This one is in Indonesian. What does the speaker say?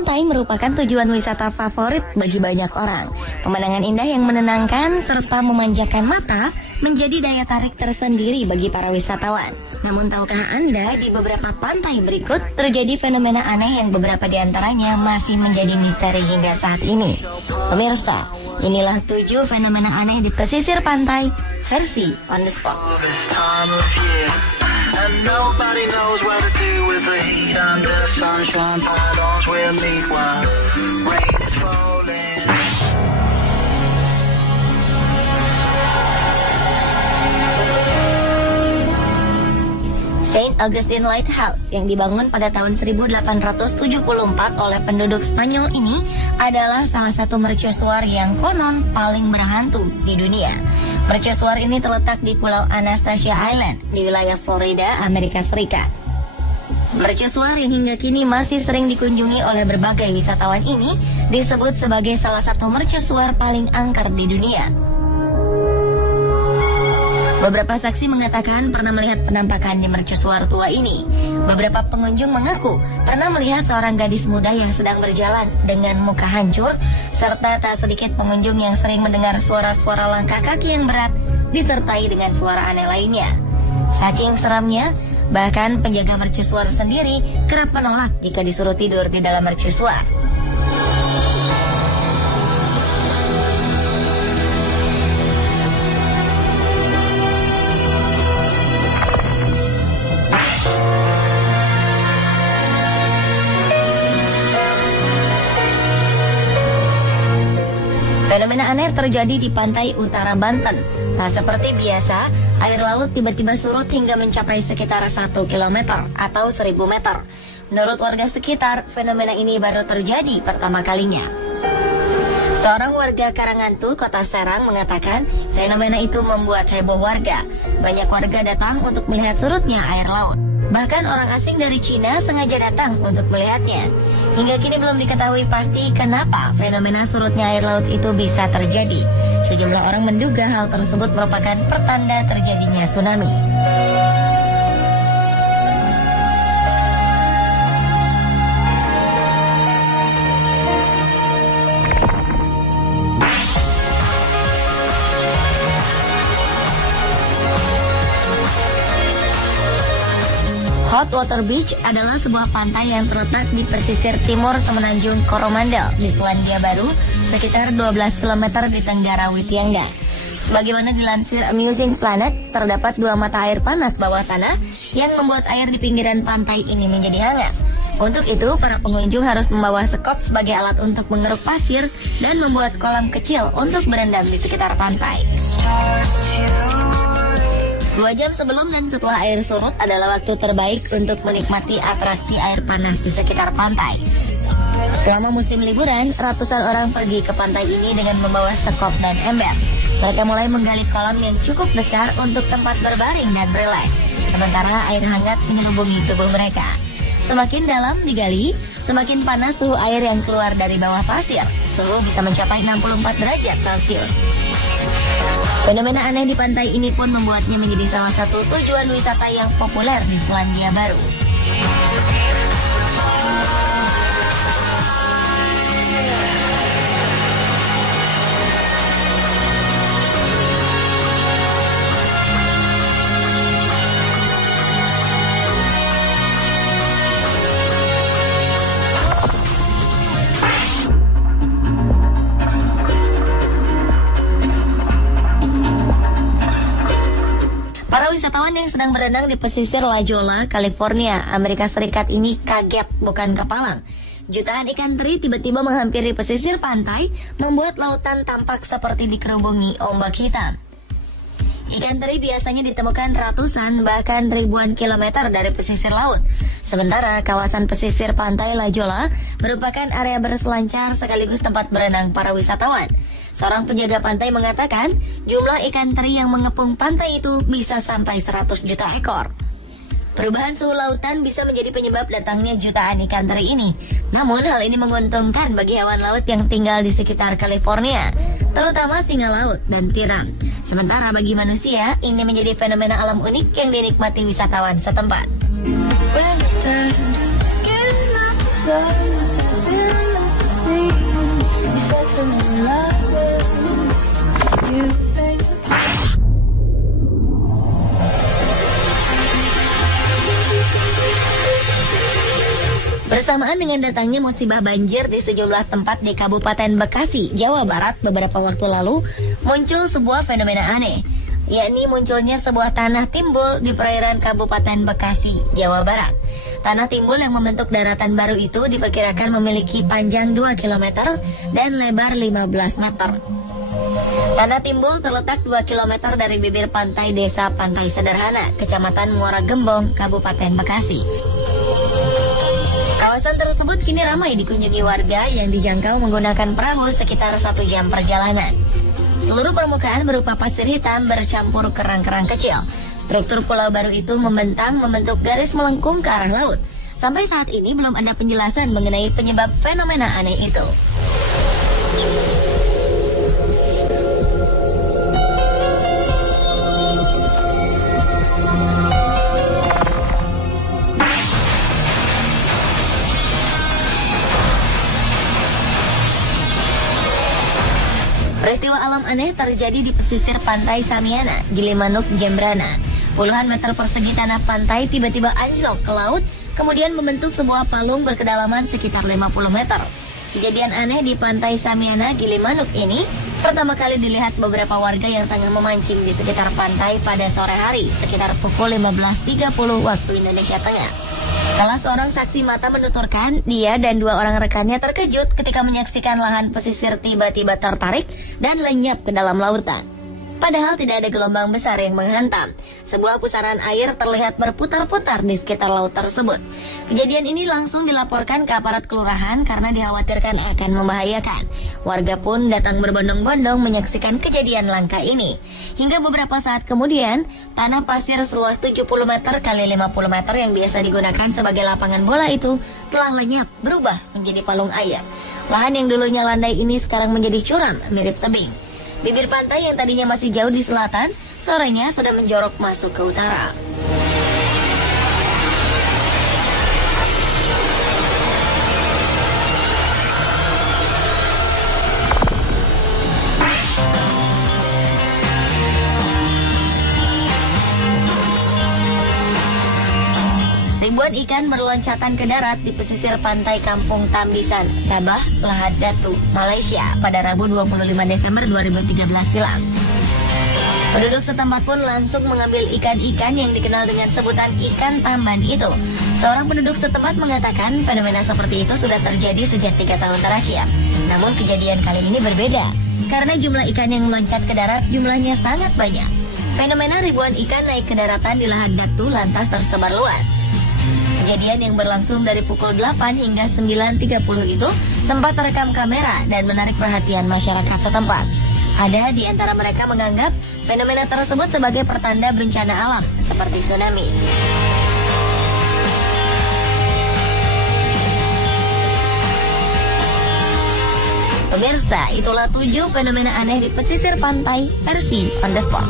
Pantai merupakan tujuan wisata favorit bagi banyak orang. Pemandangan indah yang menenangkan serta memanjakan mata menjadi daya tarik tersendiri bagi para wisatawan. Namun tahukah Anda di beberapa pantai berikut terjadi fenomena aneh yang beberapa di antaranya masih menjadi misteri hingga saat ini? Pemirsa, inilah 7 fenomena aneh di pesisir pantai versi On The Spot. And nobody knows what to do with the heat under sunshine paddles will meet while rain is falling. Saint Augustine Lighthouse yang dibangun pada tahun 1874 oleh penduduk Spanyol ini adalah salah satu mercusuar yang konon paling berhantu di dunia. Mercusuar ini terletak di Pulau Anastasia Island di wilayah Florida, Amerika Serikat. Mercusuar yang hingga kini masih sering dikunjungi oleh berbagai wisatawan ini disebut sebagai salah satu mercusuar paling angker di dunia. Beberapa saksi mengatakan pernah melihat penampakan di mercusuar tua ini. Beberapa pengunjung mengaku pernah melihat seorang gadis muda yang sedang berjalan dengan muka hancur, serta tak sedikit pengunjung yang sering mendengar suara-suara langkah kaki yang berat disertai dengan suara aneh lainnya. Saking seramnya, bahkan penjaga mercusuar sendiri kerap menolak jika disuruh tidur di dalam mercusuar. Fenomena aneh terjadi di pantai utara Banten. Tak seperti biasa, air laut tiba-tiba surut hingga mencapai sekitar 1 km atau 1000 meter. Menurut warga sekitar, fenomena ini baru terjadi pertama kalinya. Seorang warga Karangantu, Kota Serang mengatakan fenomena itu membuat heboh warga. Banyak warga datang untuk melihat surutnya air laut. Bahkan orang asing dari Cina sengaja datang untuk melihatnya. Hingga kini belum diketahui pasti kenapa fenomena surutnya air laut itu bisa terjadi. Sejumlah orang menduga hal tersebut merupakan pertanda terjadinya tsunami. Hot Water Beach adalah sebuah pantai yang terletak di pesisir timur Semenanjung Coromandel di Selandia Baru, sekitar 12 km di tenggara Whitianga. Sebagaimana dilansir Amusing Planet, terdapat 2 mata air panas bawah tanah yang membuat air di pinggiran pantai ini menjadi hangat. Untuk itu, para pengunjung harus membawa sekop sebagai alat untuk mengeruk pasir dan membuat kolam kecil untuk berendam di sekitar pantai. 2 jam sebelum dan setelah air surut adalah waktu terbaik untuk menikmati atraksi air panas di sekitar pantai. Selama musim liburan, ratusan orang pergi ke pantai ini dengan membawa sekop dan ember. Mereka mulai menggali kolam yang cukup besar untuk tempat berbaring dan rileks, sementara air hangat menyelubungi tubuh mereka. Semakin dalam digali, semakin panas suhu air yang keluar dari bawah pasir. Suhu bisa mencapai 64 derajat Celcius. Fenomena aneh di pantai ini pun membuatnya menjadi salah satu tujuan wisata yang populer di Selandia Baru. Para wisatawan yang sedang berenang di pesisir La Jolla, California, Amerika Serikat ini kaget bukan kepalang. Jutaan ikan teri tiba-tiba menghampiri pesisir pantai, membuat lautan tampak seperti dikerubungi ombak hitam. Ikan teri biasanya ditemukan ratusan bahkan ribuan kilometer dari pesisir laut. Sementara kawasan pesisir pantai La Jolla merupakan area berselancar sekaligus tempat berenang para wisatawan. Seorang penjaga pantai mengatakan jumlah ikan teri yang mengepung pantai itu bisa sampai 100 juta ekor. Perubahan suhu lautan bisa menjadi penyebab datangnya jutaan ikan teri ini. Namun hal ini menguntungkan bagi hewan laut yang tinggal di sekitar California, terutama singa laut dan tiram. Sementara bagi manusia, ini menjadi fenomena alam unik yang dinikmati wisatawan setempat. Bersamaan dengan datangnya musibah banjir di sejumlah tempat di Kabupaten Bekasi, Jawa Barat beberapa waktu lalu, muncul sebuah fenomena aneh, yakni munculnya sebuah tanah timbul di perairan Kabupaten Bekasi, Jawa Barat. Tanah timbul yang membentuk daratan baru itu diperkirakan memiliki panjang 2 km dan lebar 15 meter. Tanah timbul terletak 2 km dari bibir pantai desa Pantai Sederhana, Kecamatan Muara Gembong, Kabupaten Bekasi. Kawasan tersebut kini ramai dikunjungi warga yang dijangkau menggunakan perahu sekitar 1 jam perjalanan. Seluruh permukaan berupa pasir hitam bercampur kerang-kerang kecil. Struktur pulau baru itu membentang membentuk garis melengkung ke arah laut. Sampai saat ini belum ada penjelasan mengenai penyebab fenomena aneh itu. Peristiwa alam aneh terjadi di pesisir pantai Samiana, Gilimanuk, Jembrana. Puluhan meter persegi tanah pantai tiba-tiba anjlok ke laut, kemudian membentuk sebuah palung berkedalaman sekitar 50 meter. Kejadian aneh di pantai Samiana, Gilimanuk ini pertama kali dilihat beberapa warga yang tengah memancing di sekitar pantai pada sore hari, sekitar pukul 15.30 waktu Indonesia Tengah. Salah seorang saksi mata menuturkan, dia dan 2 orang rekannya terkejut ketika menyaksikan lahan pesisir tiba-tiba tertarik dan lenyap ke dalam lautan. Padahal tidak ada gelombang besar yang menghantam. Sebuah pusaran air terlihat berputar-putar di sekitar laut tersebut. Kejadian ini langsung dilaporkan ke aparat kelurahan karena dikhawatirkan akan membahayakan. Warga pun datang berbondong-bondong menyaksikan kejadian langka ini. Hingga beberapa saat kemudian, tanah pasir seluas 70 meter kali 50 meter yang biasa digunakan sebagai lapangan bola itu telah lenyap berubah menjadi palung air. Lahan yang dulunya landai ini sekarang menjadi curam mirip tebing. Bibir pantai yang tadinya masih jauh di selatan, sorenya sudah menjorok masuk ke utara. Ribuan ikan berloncatan ke darat di pesisir pantai Kampung Tambisan, Sabah, Lahad Datu, Malaysia pada Rabu 25 Desember 2013 silam. Penduduk setempat pun langsung mengambil ikan-ikan yang dikenal dengan sebutan ikan tamban itu. Seorang penduduk setempat mengatakan fenomena seperti itu sudah terjadi sejak 3 tahun terakhir. Namun kejadian kali ini berbeda, karena jumlah ikan yang meloncat ke darat jumlahnya sangat banyak. Fenomena ribuan ikan naik ke daratan di Lahad Datu lantas tersebar luas. Kejadian yang berlangsung dari pukul 8 hingga 9.30 itu sempat terekam kamera dan menarik perhatian masyarakat setempat. Ada di antara mereka menganggap fenomena tersebut sebagai pertanda bencana alam seperti tsunami. Pemirsa, itulah 7 fenomena aneh di pesisir pantai versi On The Spot.